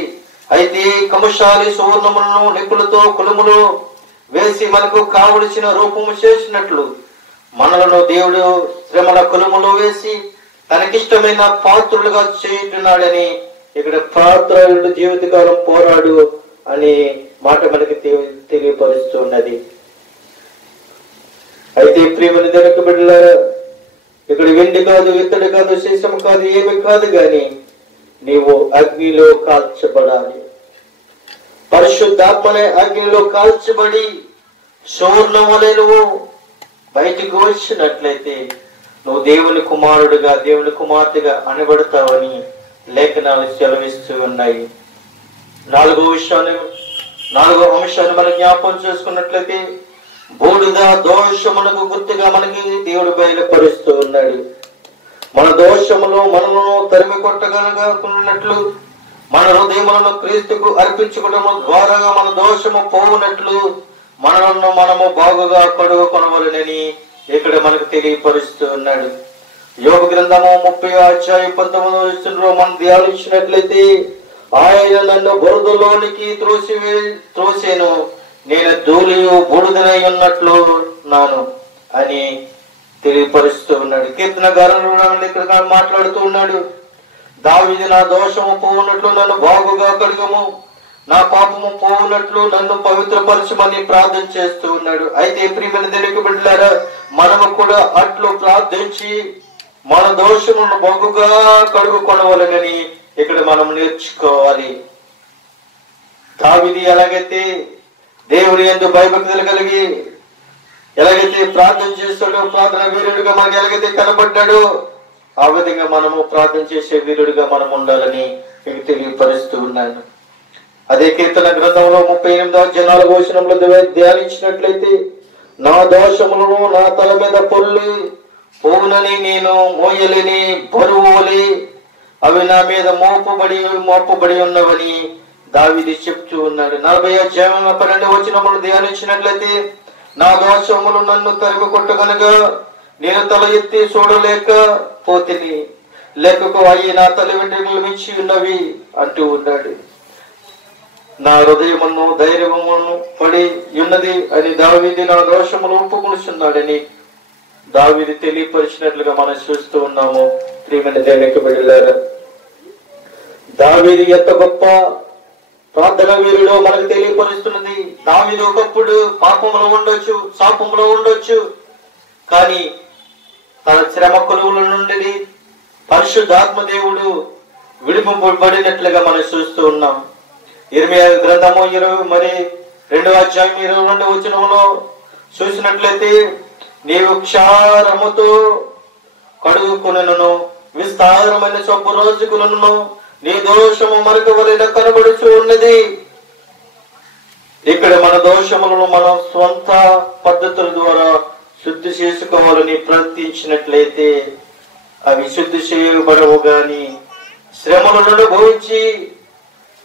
అయితే కముషాలి సువర్ణములను నిప్పులతో కొలుములు వేసి మనకు కావలసిన రూపము చేసినట్లు మనలను దేవుడు శ్రమల కొలుములో వేసి తనకిష్టమైన పాత్రులుగా చేయుతున్నాడని ఇక్కడ పాత్రుడు జీవితకాలం పోరాడు అనే మాట మనకి తెలియపరుస్తున్నది. అయితే ప్రియమైన దేవునికి బిడ్డలారా, ఇక్కడ వెండి కాదు, ఇత్తడి కాదు, శేషం కాదు, ఏమి కాదు, గాని నీవు అగ్నిలో కాల్చబడాలి. పరిశుద్ధాత్మనే అగ్నిలో కాల్చబడి సువర్ణం వలె నువ్వు బయటికి వచ్చినట్లయితే నువ్వు దేవుని కుమారుడుగా, దేవుని కుమార్తెగా అనబడతావని లేఖనాలు సెలవిస్తూ ఉన్నాయి. నాలుగో అంశాన్ని మనం జ్ఞాపకం చేసుకున్నట్లయితే, బూడిద దోషమునకు గుర్తుగా మనకి దేవుడు బయలుపరుస్తూ ఉన్నాడు. మన దోషములు మనలను తరిమి కొట్టగలుగుతున్నట్లు, మన హృదయములను క్రీస్తుకు అర్పించుకోవడం ద్వారా మన దోషము పోవునట్లు మనలను మనము బాగుగా కడుగుకొనవలెనని ఇక్కడ మనకు తెలియపరుస్తూ ఉన్నాడు. యోబు గ్రంథము 30వ అధ్యాయం 19వ వచనంలో మనం ధ్యానించినట్లయితే, ఆయన నన్ను బురదలోనికి త్రోసేను, నేను ధూళియు బూడిదనై ఉన్నట్లు నాను అని తెలియపరుస్తూ ఉన్నాడు. కీర్తనకారుడు ఇక్కడ మాట్లాడుతూ ఉన్నాడు, దావీదు నా దోషము పోవునట్లు నన్ను బాగుగా కడుగుము, నా పాపము పోవునట్లు నన్ను పవిత్రపరచమని ప్రార్థన చేస్తూ ఉన్నాడు. అయితే ప్రియమైన దేవుని బిడ్డలారా, మనము కూడా అట్లు ప్రార్థించి మన దోషములను బాగుగా కడుగుకొనవలెనని ఇక్కడ మనం నేర్చుకోవాలి. దావీదు ఎలాగైతే దేవుని యందు భయభక్తులు కలిగి ఎలాగైతే ప్రార్థన చేస్తాడో, ప్రార్థన వీరుడిగా మనకు ఎలాగైతే కనబడ్డాడో, ఆ విధంగా మనము ప్రార్థన చేసే వీరుడిగా మనం ఉండాలని మీకు తెలియపరుస్తూ ఉన్నాను. అదే కీర్తన గ్రంథంలో 38వ వచనంలో ధ్యానించినట్లయితే, నా దోషములను నా తల మీద పొల్లి పోవునని నేను మోయలేని బరువులే అవి నా మీద మోపబడి ఉన్నవని దావీదు చెప్తూ ఉన్నాడు. 40వ వచనములు ధ్యానించినట్లయితే, నా దోషములు నన్ను తరిమి కొట్టగనగా నేను తల ఎత్తి చూడలేక పోతిని, లేఖకు అయ్యి నా తల వెంట్రుకలు మించి ఉన్నవి అంటూ ఉన్నాడు. నా హృదయమును ధైర్యమును పడి ఉన్నది అని దావీదు నా దోషములు ఒప్పుకొనుచున్నాడని దావీదు తెలియపరిచినట్లుగా మనం చూస్తూ ఉన్నాము. ప్రియమైన దేవునికి బిడ్డలారా, దావీదు ఎంత గొప్ప ప్రార్థన వీరుడో మనకు తెలియపరుస్తున్నది. దావీదు ఒకప్పుడు పాపంలో ఉండొచ్చు, శాపంలో ఉండొచ్చు, కానీ తన శ్రమ కొలువుల నుండి పరిశుద్ధాత్మ దేవుడు విడిపింపబడినట్లుగా మనం చూస్తూ ఉన్నాం. ఇర్మియా గ్రంథము 22వ వచనంలో చూసినట్లయితే, నీవు క్షారముతో కడుగుకొనెను, విస్తారమైన చొప్పు రోజుకులను నీ దోషము మరొక వలె కనబడుచు ఉన్నది. ఇక్కడ మన దోషములను మనం స్వంత పద్ధతుల ద్వారా శుద్ధి చేసుకోవాలని ప్రయత్నించినట్లయితే అవి శుద్ధి చేయబడవు గాని శ్రమలను అనుభవించి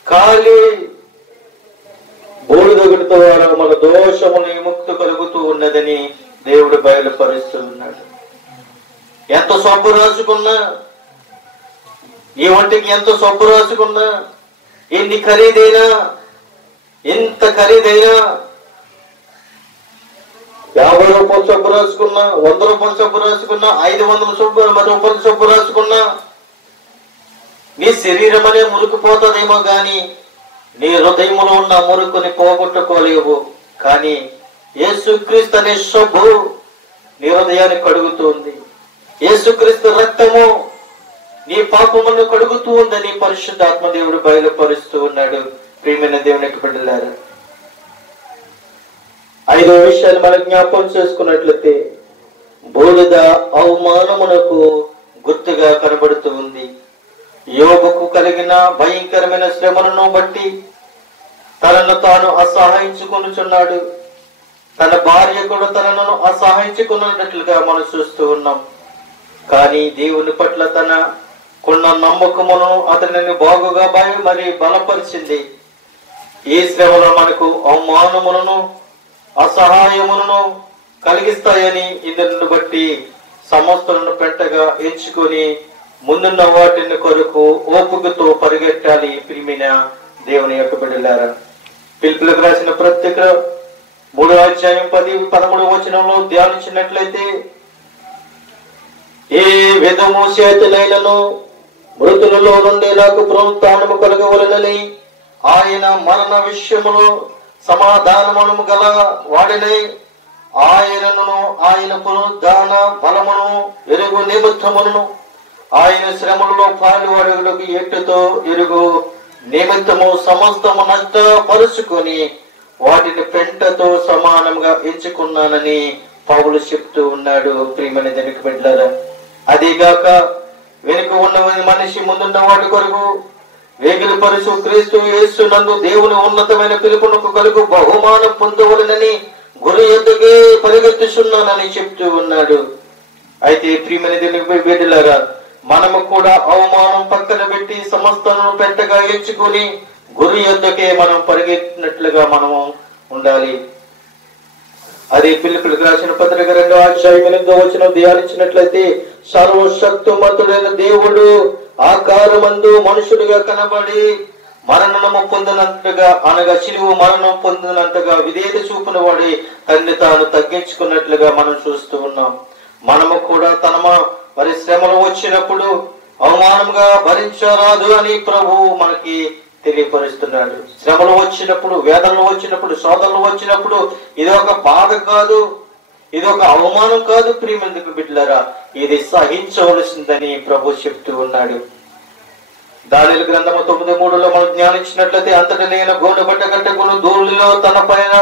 ఖాళీ బూడిదొకటి ద్వారా మన దోషములు విముక్తి కలుగుతూ ఉన్నదని దేవుడు బయలుపరుస్తూ ఉన్నాడు. ఎంత సబ్బు రాసుకున్నా, ఈ ఒంటికి ఎంత సబ్బు రాసుకున్నా, ఎంత ఖరీదైనా 50 రూపాయలు సబ్బు రాసుకున్నా, 100 రూపాయలు సబ్బు రాసుకున్నా, 500 రూపాయలు సబ్బు రాసుకున్నా నీ శరీరం అనే మురికిపోతుందేమో గాని నీ హృదయంలో ఉన్న మురుకుని పోగొట్టుకోలేవు. కానీ యేసుక్రీస్తు అనే సబ్బు నీ హృదయాన్ని కడుగుతుంది. యేసుక్రీస్తు రక్తము నీ పాపములను కడుగుతూ ఉందని పరిశుద్ధాత్మ దేవుడు బయలుపరుస్తూ ఉన్నాడు. ప్రియమైన దేవునికి బిడ్డలారా, 5వ విషయాన్ని మనం జ్ఞాపకం చేసుకున్నట్లయితే, బూడిద అవమానమునకు గుర్తుగా కనబడుతూ ఉంది. యోబుకు కలిగిన భయంకరమైన శ్రమలను బట్టి తనను తాను అసహాయించుకొనుచున్నాడు. తన భార్య కూడా తనను అసహాయించుకున్నట్లుగా మనం చూస్తూ ఉన్నాం. కానీ దేవుని పట్ల తన కొన్న నమ్మకమును అతనిని బాగుగా మరి బలపరిచింది. ఈ శ్రమలో మనకు అవమానములను అసహాయములను కలిగిస్తాయని ఇందును బట్టి సమస్తలను పెంటగా ఎంచుకొని ముందున్న వాటిని కొరకు ఓపికతో పరిగెట్టాలి. ప్రియమైన దేవుని యొక్క బిడ్డలారా, పిలుపులకు రాసిన పత్రిక 3వ అధ్యాయం 10-13 వచనంలో ధ్యానించినట్లయితే, ఏ విధము చేతులైనను మృతులలో నుండి నాకు పునరుత్థానము కలగవలెనని ఆయన మరణ విషయములో సమాధానమును గల వాడినై ఆయనను ఆయన పునరుద్ధాన బలమును ఎరుగు నిమిత్తమును ఆయన శ్రమలలో పాలువాడుటకు ఎట్టుతో ఎరుగు నిమిత్తము సమస్తము నష్టపరుచుకొని వాటిని పెంటతో సమానంగా ఎంచుకున్నానని పౌలు చెప్తూ ఉన్నాడు. ప్రియమైన దేవునికి బిడ్డలారా, అదేగాక వెనుక ఉన్న మనిషి ముందున్న వాటి కొరకు వేగిలి పరుచు క్రీస్తు యేసు నందు దేవుని ఉన్నతమైన పిలుపునకు కలుగు బహుమానం పొందవలనని గురి ఎద్దుకే పరిగెత్తుచున్నానని చెప్తూ ఉన్నాడు. అయితే ప్రియమైన దేవునికి బిడ్డలారా, మనము కూడా అవమానం పక్కన పెట్టి సమస్తను పెంటగా ఎంచుకొని గురి ఎద్దుకే మనం పరిగెత్తినట్లుగా మనము ఉండాలి. అదే పిలుపులకు రాసిన పత్రిక 2వ అధ్యాయం 8వ వచనం ధ్యానించినట్లయితే, సర్వశక్తిమంతుడైన దేవుడు ఆకారమందు మనుషుడిగా కనబడి మరణము పొందినంతగా అనగా శిలువ మరణం పొందినంతగా విధేయత చూపిన వాడి తన్ని తాను తగ్గించుకున్నట్లుగా మనం చూస్తూ ఉన్నాం. మనము కూడా మరి శ్రమలు వచ్చినప్పుడు అవమానంగా భరించరాదు అని ప్రభువు మనకి తెలియపరుస్తున్నాడు. శ్రమలు వచ్చినప్పుడు, వేదనలు వచ్చినప్పుడు, శోధనలు వచ్చినప్పుడు ఇది ఒక బాధ కాదు, ఇది ఒక అవమానం కాదు ప్రియమైన బిడ్డలారా, ఇది సహించవలసిందని ప్రభు చెప్తూ ఉన్నాడు. దానియేలు గ్రంథము 9:3 మనం ధ్యానించినట్లయితే, అంతటి నేను గోనె బట్ట కట్టుకుని ధూళిలో తన పైన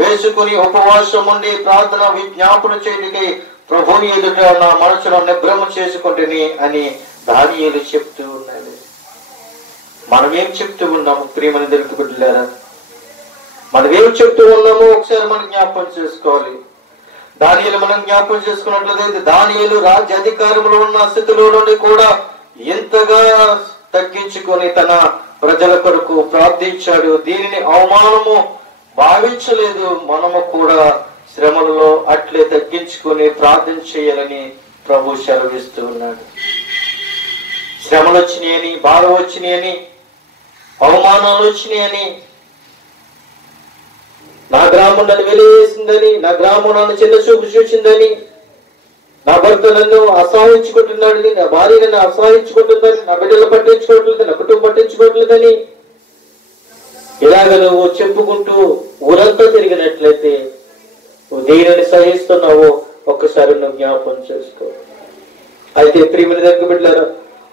వేసుకుని ఉపవాసం ఉండి ప్రార్థన విజ్ఞాపన చేయడానికి ప్రభుని ఎదుట నా మనసులో నిబ్రహ్మ చేసుకుంటుని అని దానియేలు చెప్తూ ఉన్నాడు. మనం ఏం చెప్తూ ఉన్నాము ప్రియమైన దేవుని బిడ్డలారా? మనం ఏం చెప్తూ ఉన్నామో ఒకసారి మనం జ్ఞాపకం చేసుకోవాలి. దానియేలు మనం జ్ఞాపకం చేసుకున్నట్లయితే, దానియేలు రాజ్య అధికారంలో ఉన్న స్థితిలో నుండి కూడా ఎంతగా తగ్గించుకొని తన ప్రజల కొరకు ప్రార్థించాడు. దీనిని అవమానము భావించలేదు. మనము కూడా శ్రమలలో అట్లే తగ్గించుకొని ప్రార్థన చేయాలని ప్రభు సెలవిస్తూ ఉన్నాడు. శ్రమలు వచ్చినాయని, బాధ వచ్చినాయని, అవమానాలు వచ్చినాయని, నా గ్రామం నన్ను వెలివేసిందని, నా గ్రామం నన్ను చిన్న చూపు చూసిందని, నా భర్త నన్ను అసహించుకుంటున్నాడని, నా భార్య నన్ను అసహించుకుంటుందని, నా బిడ్డలు పట్టించుకోవట్లేదు, నా కుటుంబం పట్టించుకోవట్లేదని ఇలాగ నువ్వు చెప్పుకుంటూ ఊరంతా తిరిగినట్లయితే నువ్వు దేనిని సహిస్తున్నావో ఒక్కసారి నువ్వు జ్ఞాపకం చేసుకో. అయితే ప్రియమైన దగ్గర బిడ్డలారా,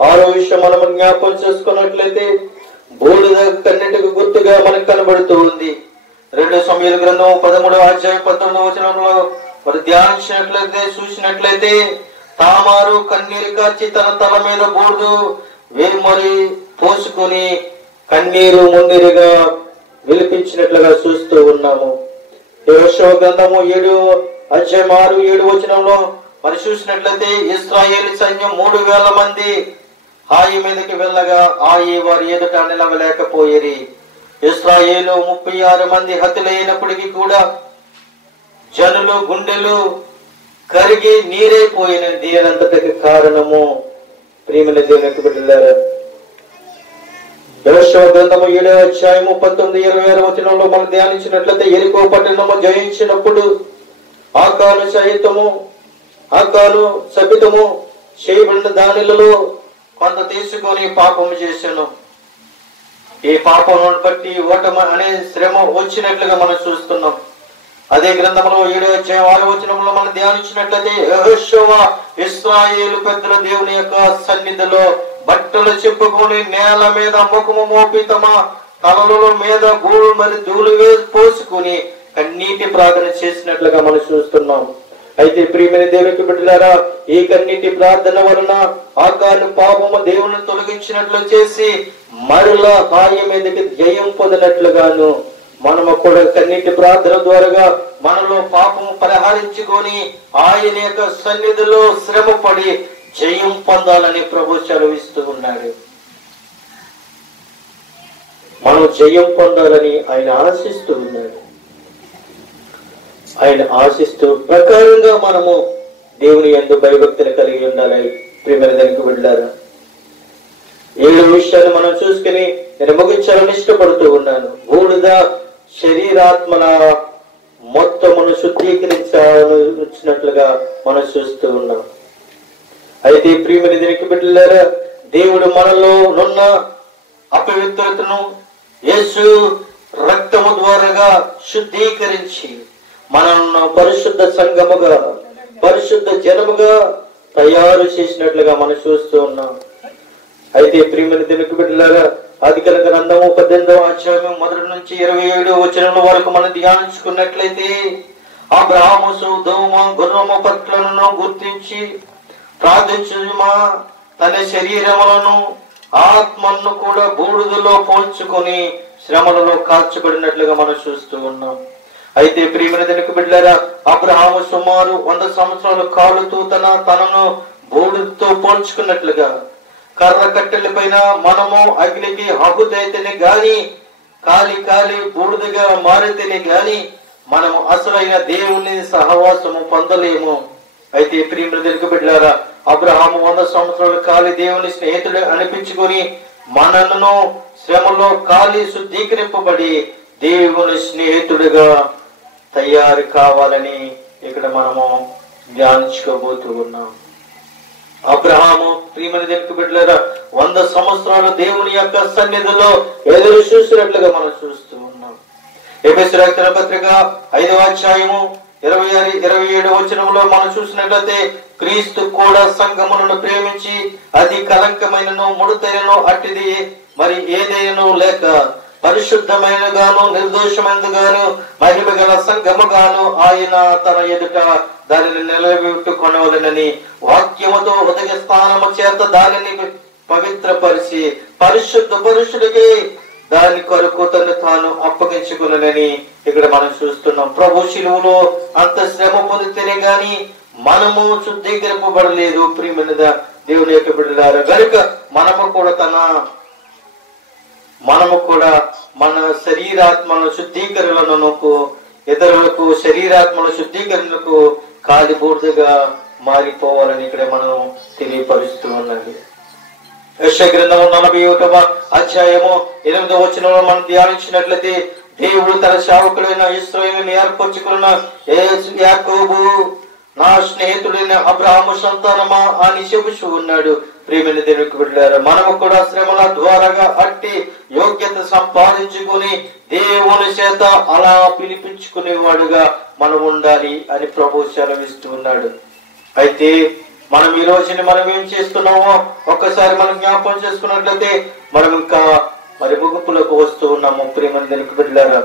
6వ విషయం మనం జ్ఞాపకం చేసుకున్నట్లయితే, బూడిద కన్నిటికి గుర్తుగా మనకు కనబడుతూ ఉంది. 2 సమూయేలు గ్రంథం 13:19 మరి ధ్యానించినట్లయితే, చూసినట్లయితే, తామారు కన్నీరు కార్చి తన తల మీద బూడిద మరి పోసుకొని కన్నీరు మున్నీరుగా విలిపించినట్లుగా చూస్తూ ఉన్నాము. యెహోషువ గ్రంథము 7:6-7 మరి చూసినట్లయితే, ఇశ్రాయేలు సైన్యం 3,000 మంది హాయి మీదకి వెళ్ళగా హాయి వారి ఎదుట నిలవలేకపోయేరి. ఇశ్రాయేలు 36 మంది హతులైనప్పటికీ కూడా జనులు గుండెలు కరిగి నీరైపోయిన దీనంతటికి కారణము ప్రియమైన దేవుని బిడ్డలారా, యెహోషువ గ్రంథము 7:19-26 మనం ధ్యానించినట్లయితే, యెరికో పట్టణము జయించినప్పుడు ఆకాను శపితము చేయబడిన దానిలలో కొంత తీసుకొని పాపము చేశాను. ఈ పాపం బట్టి ఓటమి అనే శ్రమ వచ్చినట్లుగా మనం చూస్తున్నాం. అదే గ్రంథంలో 7:6 మనం ధ్యానించినట్లయితే, యెహోషువ ఇశ్రాయేలు పెద్దల దేవుని యొక్క సన్నిధిలో బట్టలు చెప్పుకొని నేల మీద ముఖము మోపి తమ తలల మీద గూడు మరి ధూళి పోసుకుని కన్నీటి ప్రార్థన చేసినట్లుగా మనం చూస్తున్నాం. అయితే ప్రియమైన దేవునికి బిడ్డలారా, ఈ కన్నీటి ప్రార్థన వలన ఆకాను పాపము దేవుని తొలగించినట్లు చేసి మరలా హాయి మీదకి జయం పొందినట్లుగాను మనము కూడా కన్నీటి ప్రార్థన ద్వారా మనలో పాపము పరిహరించుకొని ఆయన యొక్క సన్నిధిలో శ్రమ పడి జయం పొందాలని ప్రభు సెలవిస్తూ ఉన్నాడు. మనం జయం పొందాలని ఆయన ఆశిస్తూ ఉన్నాడు. ఆయన ఆశిస్తూ ప్రకారంగా మనము దేవుని యందు భయభక్తిని కలిగి ఉండాలి. ప్రియమైన దానికి వెళ్ళారా, 7 విషయాలు మనం చూసుకుని నేను ముగించాలని ఇష్టపడుతూ ఉన్నాను. బూడిద శరీరాత్మల మొత్తమును శుద్ధీకరించినట్లుగా మనం చూస్తూ ఉన్నాం. అయితే ప్రియమైన దీనికి బిడ్డలారా, దేవుడు మనలో నున్న అపవిత్రతను యేసు రక్తము ద్వారా శుద్ధీకరించి మనల్ని పరిశుద్ధ సంఘముగా, పరిశుద్ధ జనముగా తయారు చేసినట్లుగా మనం చూస్తూ ఉన్నాం. అయితే ప్రియమైన దీనికి బిడ్డలారా, ఆదికాండ గ్రంథము 18:1-27 వరకు మనం ధ్యానించుకున్నట్లయితే, అబ్రహాము సొదొమ గొర్రెమ పట్లను గుర్తించి ప్రార్థించుమా తన శరీరములను ఆత్మను కూడా బూడిదలో పోల్చుకొని శ్రమలలో కాల్చబడినట్లుగా మనం చూస్తూ ఉన్నాం. అయితే ప్రియమైన దీనికి బిడ్డలారా, అబ్రహాము సుమారు 100 సంవత్సరాలు కాలుతూ తనను బూడిదతో పోల్చుకున్నట్లుగా కర్ర కట్టెల పైన మనము అగ్నికి హగుదైతేనే గాని కాలి బూడిదగా మారితేనే గాని మనము అసలైన దేవుని సహవాసము పొందలేము. అయితే ప్రియమైన దీనికి బిడ్డలారా, అబ్రహాము 100 సంవత్సరాలు కాలి దేవుని స్నేహితుడు అనిపించుకొని మనను శ్రమలో కాలి శుద్ధీకరింపబడి దేవుని స్నేహితుడిగా తయారు కావాలని ఇక్కడ మనము ధ్యానించుకోబోతూ ఉన్నాం. అబ్రహాము ప్రియమైన దేవుని బిడ్డలారా 100 సంవత్సరాలు దేవుని యొక్క సన్నిధిలో ఎదురు చూసినట్లుగా మనం చూస్తూ ఉన్నాం. ఎఫెసీయులకు రాసిన పత్రిక 5వ అధ్యాయము 26-27 వచనంలో మనం చూసినట్లయితే క్రీస్తు కూడా సంఘములను ప్రేమించి అది కలంకమైనను ముడతైనను అట్టిది మరి ఏదైనను లేక పరిశుద్ధమైనగాను నిర్దోషమైనగాను మహిమ గల సంఘముగాను ఆయన తన ఎదుట దానిని నిలబెట్టుకొనవలెనని వాక్యముతో ఉదయ స్థానము చేత దానిని పవిత్రపరిచి పరిశుద్ధ పురుషుడికి దాని కొరకు తను తాను అప్పగించుకునని ఇక్కడ మనం చూస్తున్నాం. ప్రభు శిలువలో అంత శ్రమ పొందితేనే గాని మనము శుద్ధీకరింపబడలేదు. ప్రియమైన దేవుని యొక్క బిడ్డలారా, కనుక మనము కూడా మన శరీరాత్మల శుద్ధీకరణకు ఇతరులకు శరీరాత్మల శుద్ధీకరణకు కాలిబూర్దుగా మారిపోవాలని ఇక్కడ మనం తెలియపరుస్తూ ఉన్నది. యెషయా గ్రంథము 41వ అధ్యాయము 8వ వచనంలో మనం ధ్యానించినట్లయితే దేవుడు తన సేవకుడైన ఇశ్రాయేలును ఏర్పరచుకున్న యాకోబు నా స్నేహితుడైన అబ్రహాము సంతానమా అని చెబుతూ ఉన్నాడు. ప్రియమైన దేవునికి బిడ్డలారా, మనము కూడా శ్రమల ద్వారాగా అట్టి యోగ్యత సంపాదించుకుని దేవుని చేత అలా పిలిపించుకునేవాడుగా మనం ఉండాలి అని ప్రభు సెలవిస్తూ ఉన్నాడు. అయితే మనం ఈ రోజుని మనం ఏం చేస్తున్నామో ఒక్కసారి మనం జ్ఞాపకం చేసుకున్నట్లయితే మనం ఇంకా మరి ముగింపులకు వస్తూ ఉన్నాము. ప్రియమైన దేవునికి బిడ్డలారా,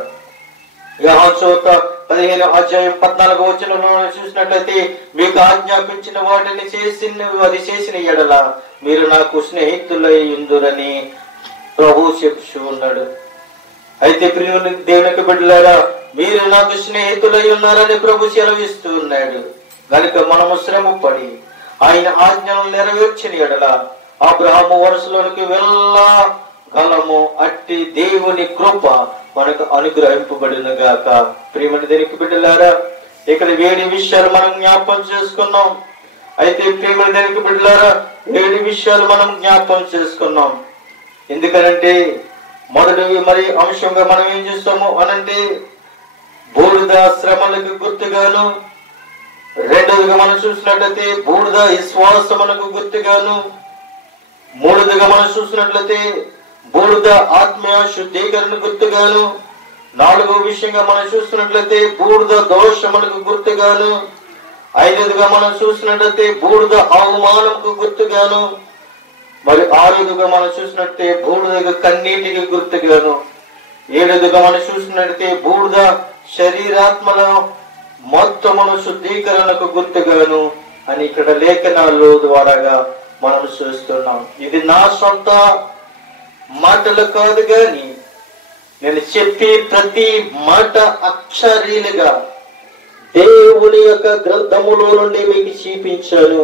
యోహాను సువార్త 15వ అధ్యాయం 14వ వచనంలో చూసినట్లయితే మీకు ఆజ్ఞాపించిన వాటిని చేసిన ఎడల మీరు నాకు స్నేహితులై ఉందురని ప్రభు చెప్తూ ఉన్నాడు. అయితే ప్రియమైన దేవునికి బిడ్డలారా, మీరు నాకు స్నేహితులై ఉన్నారని ప్రభు సెలవిస్తూ ఉన్నాడు. కనుక మనము శ్రమ పడి ఆయన ఆజ్ఞను నెరవేర్చిన ఎడల అబ్రహాము వరుసలోనికి వెళ్ళగలము. అట్టి దేవుని కృప మనకు అనుగ్రహింపబడిన గాక. ప్రియమైన దేవునికి బిడ్డలారా, ఇక్కడ 7 విషయాలు మనం జ్ఞాపకం చేసుకున్నాం. అయితే ప్రియమైన దేవునికి బిడ్డలారా, 7 విషయాలు మనం జ్ఞాపకం చేసుకున్నాం. ఎందుకనంటే మొదటి మరి అంశంగా మనం ఏం చేస్తాము అనంటే బూడిద శ్రమలకు గుర్తుగాను, రెండవదిగా మనం చూసినట్లయితే బూడిద విశ్వాసమునకు గుర్తుగాను, మూడవదిగా మనం చూసినట్లయితే బూడిద ఆత్మీయ శుద్ధీకరణ గుర్తుగాను, నాలుగవ విషయంగా మనం చూసినట్లయితే బూడిద దోషములకు గుర్తుగాను, ఐదవదిగా మనం చూసినట్లయితే బూడిద అవమానంకు గుర్తుగాను, మరి ఆరోదుగా మనం చూసినట్టే బూడిద కన్నీటికి గుర్తుగాను, ఏడవదిగా మనం చూసినట్లయితే బూడిద శరీరాత్మల మొత్తమును శుద్ధీకరణకు గుర్తుగాను అని ఇక్కడ లేఖనాలు ద్వారాగా మనం చూస్తున్నాం. ఇది నా సొంత మాటలు కాదు గాని నేను చెప్పే ప్రతి మాట అక్షరీలుగా దేవుని యొక్క గ్రంథములో నుండి మీకు చూపించాను.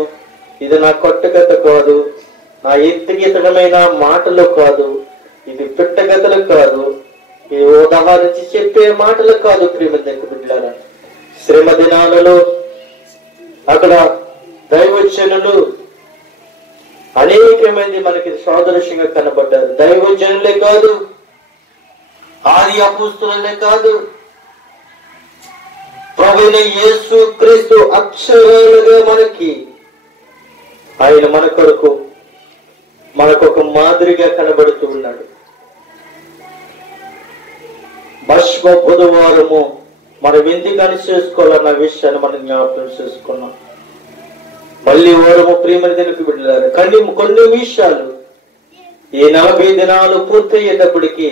ఇది నా కొట్టగత కాదు, నా ఎత్తుగీతమైన మాటలు కాదు, ఇది పిట్టగతలు కాదు, ఇది ఉదాహరించి చెప్పే మాటలు కాదు. ప్రియమైన బిడ్డలారా, శ్రమ దినాలలో అక్కడ దైవజనులు అనేక మంది మనకి సాదృశ్యంగా కనబడ్డారు. దైవజనులే కాదు, ఆది అపోస్తలులే కాదు, ప్రభువైన యేసు క్రీస్తు అక్షరాలుగా మనకి ఆయన మన కొరకు మనకొక మాదిరిగా కనబడుతూ ఉన్నాడు. భస్మ బుధవారము మనం ఎందుకు అని చేసుకోవాలన్న విషయాన్ని మనం జ్ఞాపకం చేసుకున్నాం. మళ్ళీ వారము ప్రియమైన దేవునికి బిడ్డలారా, కొన్ని విషయాలు ఈ 40 దినాలు పూర్తయ్యేటప్పటికీ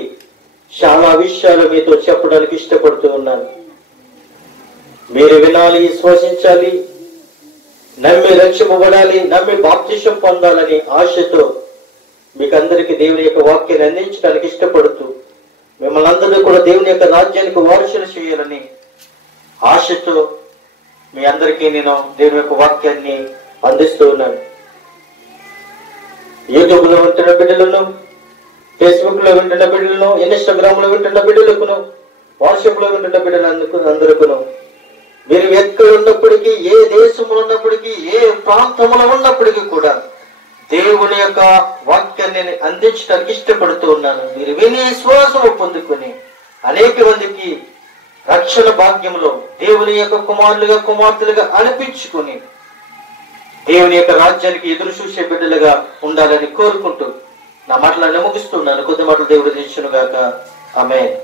చాలా విషయాలు మీతో చెప్పడానికి ఇష్టపడుతూ ఉన్నాను. మీరు వినాలి, విశ్వసించాలి, నమ్మి రక్షింపబడాలి, నమ్మి బాప్తిసం పొందాలని ఆశతో మీకు అందరికీ దేవుని యొక్క వాక్యాన్ని అందించడానికి ఇష్టపడుతూ మిమ్మల్ని అందరినీ కూడా దేవుని యొక్క రాజ్యానికి వారసులు చేయాలని ఆశతో మీ అందరికీ నేను దేవుని యొక్క వాక్యాన్ని అందిస్తూ ఉన్నాను. యూట్యూబ్ లో వింటున్న బిడ్డలను, ఫేస్బుక్ లో వింటున్న బిడ్డలను, ఇన్స్టాగ్రామ్ లో వింటున్న బిడ్డలకును, వాట్సాప్ లో వింటున్న బిడ్డలందరికీ మీరు ఎక్కడ ఉన్నప్పటికీ, ఏ దేశంలో ఉన్నప్పటికీ, ఏ ప్రాంతంలో ఉన్నప్పటికీ కూడా దేవుని యొక్క వాక్యాన్ని నేను అందించడానికి ఇష్టపడుతూ ఉన్నాను. మీరు విని విశ్వాసము పొందుకొని అనేక మందికి రక్షణ భాగ్యంలో దేవుని యొక్క కుమారులుగా కుమార్తెలుగా అనిపించుకొని దేవుని యొక్క రాజ్యానికి ఎదురు చూసే బిడ్డలుగా ఉండాలని కోరుకుంటూ నా మాటలను ముగిస్తున్నాను. కొద్ది మాటలు దేవుడు దీవించును గాక. ఆమేన్.